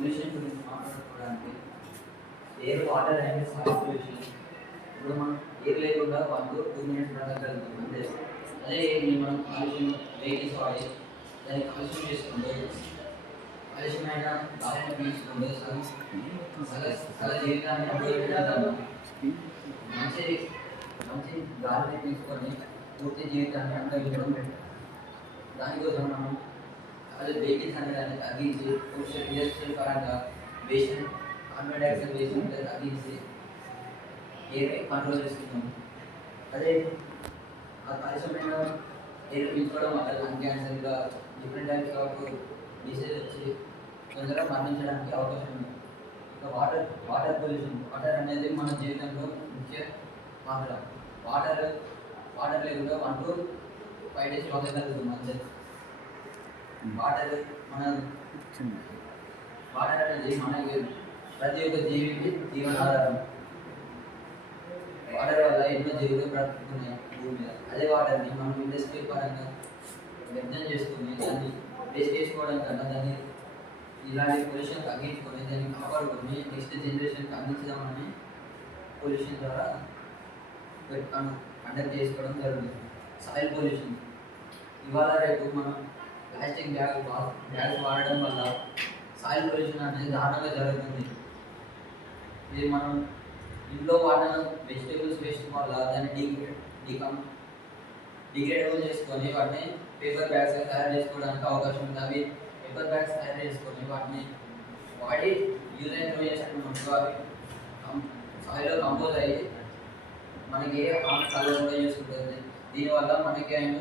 Pollution గురించి మాట్లాడుకోవడానికి air water and soil pollution. ఇప్పుడు మనం ఎయిర్ లేకుండా 1 to 2 minutes బ్రతకగలుగుతాం అంతే. అదే మనం కాలుష్యం వెహికల్స్ వాడి దాన్ని కాలుష్యం చేసుకుంటే కాలుష్యమైన గాలిని పీల్చుకుంటే సగ జీవితాన్ని అనుభవించాలి. మంచి మంచి గాలిని తీసుకొని పూర్తి జీవితాన్ని అనుభవించడం. దానికోసం మనం అదే వెహికల్స్ అనేదాన్ని తగ్గించి ఇండస్ట్రియల్ పరంగా వేస్ట్ కార్బన్ డైఆక్సైడ్ వేస్ట్ ఉంటే తగ్గించి ఎయిర్ కంట్రోల్ చేస్తున్నాం. అదే ఆ కాలుష్యమైన ఎయిర్ పీల్చుకోవడం వల్ల లంగ్ క్యాన్సర్ ఇంకా డిఫరెంట్ టైప్స్ ఆఫ్ డిసీజ్ వచ్చి తొందరగా మరణించడానికి అవకాశం ఉంది. ఇంకా వాటర్ పొల్యూషన్. వాటర్ అనేది మన జీవితంలో ముఖ్య పాత్ర. వాటర్ లేకుండా 1 to 5 days బతకగలుగుతాం అంతే. వాటర్ అనేది మనకి ప్రతి ఒక్క జీవికి జీవనాధారం. వాటర్ వల్ల ఎన్నో జీవులు బ్రతుకుతున్నాయి భూమి మీద. అదే వాటర్ని మనం ఇండస్ట్రీ పరంగా వ్యర్థం చేసుకుని దాన్ని వేస్ట్ చేసుకోవడం కన్నా దాన్ని ఇలాంటి పొల్యూషన్ తగ్గించుకొని దాన్ని కాపాడుకొని నెక్స్ట్ జనరేషన్కి అందించదామని పొల్యూషన్ ద్వారా కండక్ట్ చేసుకోవడం జరుగుతుంది. Soil pollution. ఇవాళ రేపు మనం ప్లాస్టిక్ బ్యాగ్స్ వాడడం వల్ల సాయిల్ పొల్యూషన్ అనేది దారుణంగా జరుగుతుంది. ఇది మనం ఇంట్లో వాడిన వెజిటేబుల్స్ వేస్ట్ వల్ల దాన్ని డిగ్రేడబుల్ చేసుకొని వాటిని పేపర్ బ్యాగ్స్ తయారు చేసుకోవడానికి అవకాశం ఉంది. అవి పేపర్ బ్యాగ్స్ తయారు చేసుకొని వాటిని వాడి యూజ్ అండ్ త్రో చేసుకున్నప్పుడు అవి సాయిల్లో కంపోజ్ అయ్యి మనకి కలర్గా చేసుకుంటుంది. దీనివల్ల మనకి అండ్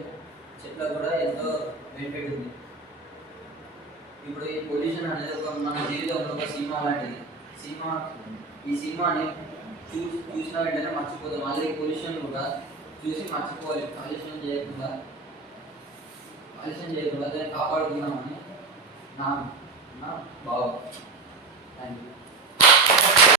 చెట్లకు కూడా ఎంతో బెనిఫిట్ ఉంది. ఇప్పుడు ఈ పొల్యూషన్ అనేది మన జీవితంలో ఒక సినిమా లాంటిది. ఈ సినిమాని చూసిన వెంటనే మర్చిపోతాం. మళ్ళీ పొల్యూషన్ కూడా చూసి మర్చిపోవాలి. కాలుష్యం చేయకుండా దాన్ని కాపాడుకుందామని నా భావం. Thank you.